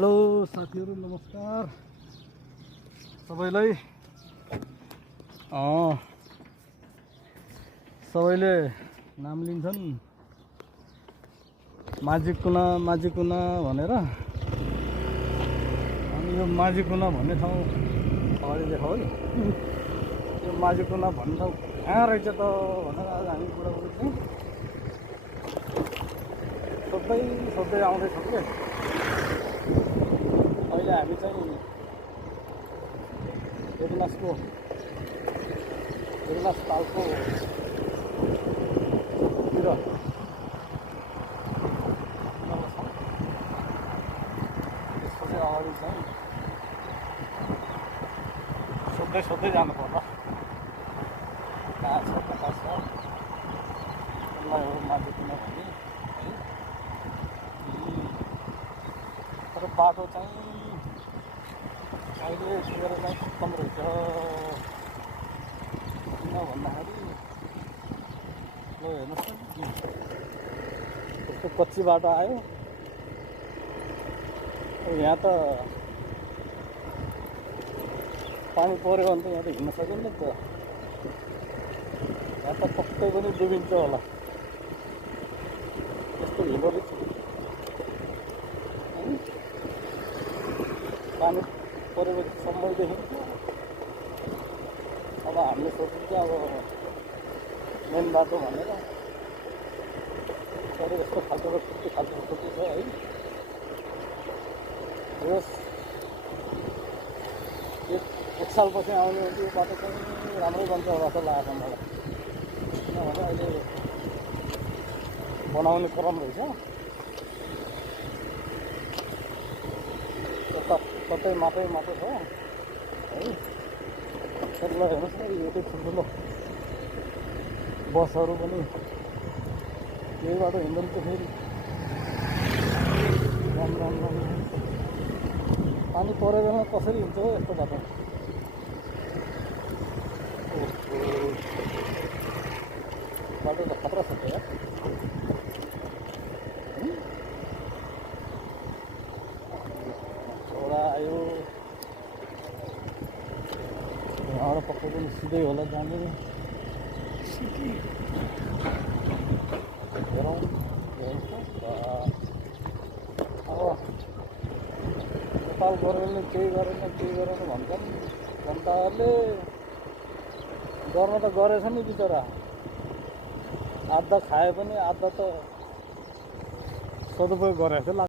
Hello साथीहरु, नमस्कार सबैलाई। सबैले नाम लिन्छन् माझी कुना भनेर। अनि यो माझी कुना भन्ने ठाउँ अगाडि देखाऊ है। यो माझी कुना भन्ने ठाउँ कहाँ रहेछ त भनेर आज हामी बुढाबुढी चाहिँ सोध्दै आउँदैछौँ के। अहिले हामी चाहिँ एग्लास तालको तिर त्यसको चाहिँ अगाडि चाहिँ सोध्दै जानु पर्ला कहाँ छ माझी कुना भन्ने है। तर बाटो चाहिँ अहिले पुगेर चाहिँ खत्तम रहेछ। किन भन्दाखेरि ल हेर्नुहोस् न, त्यस्तो कच्ची बाटो आयो। यहाँ त पानी पऱ्यो भने त यहाँ त हिँड्न सकिन्न नि त। यहाँ त पक्कै पनि डुबिन्छ होला, यस्तो हिँडो रहेछ। पानी परेपछि सम्मै देखिन्छ। अब हामीले सोचिन्छ अब मेन बाटो भनेर, तर यस्तो खालको छ है। एक सालपछि आउने हो कि यो बाटो चाहिँ राम्रै बन्छ होला जस्तो लागेको छ मलाई। किनभने अहिले बनाउने क्रम रहेछ। कतै माटो छ है। तर ल हेर्नुहोस् न, यो ठुल्ठुलो बसहरू पनि यही बाटो हिँड्दैन त फेरि। राम पानी परेर कसरी हिँड्छ हो यस्तो बाटो। बाटो त खतरा छ त यार। छोरा आयो, यहाँबाट पक्कै पनि सिधै होला जाने। हेरौँ अब नेपाल गभर्मेन्टले केही गरेन भन्छन् जनताहरूले। गर्न त गरेछ नि बिचरा, आधा खाए पनि आधा त सदुपयोग गरेको जस्तो लाग्छ।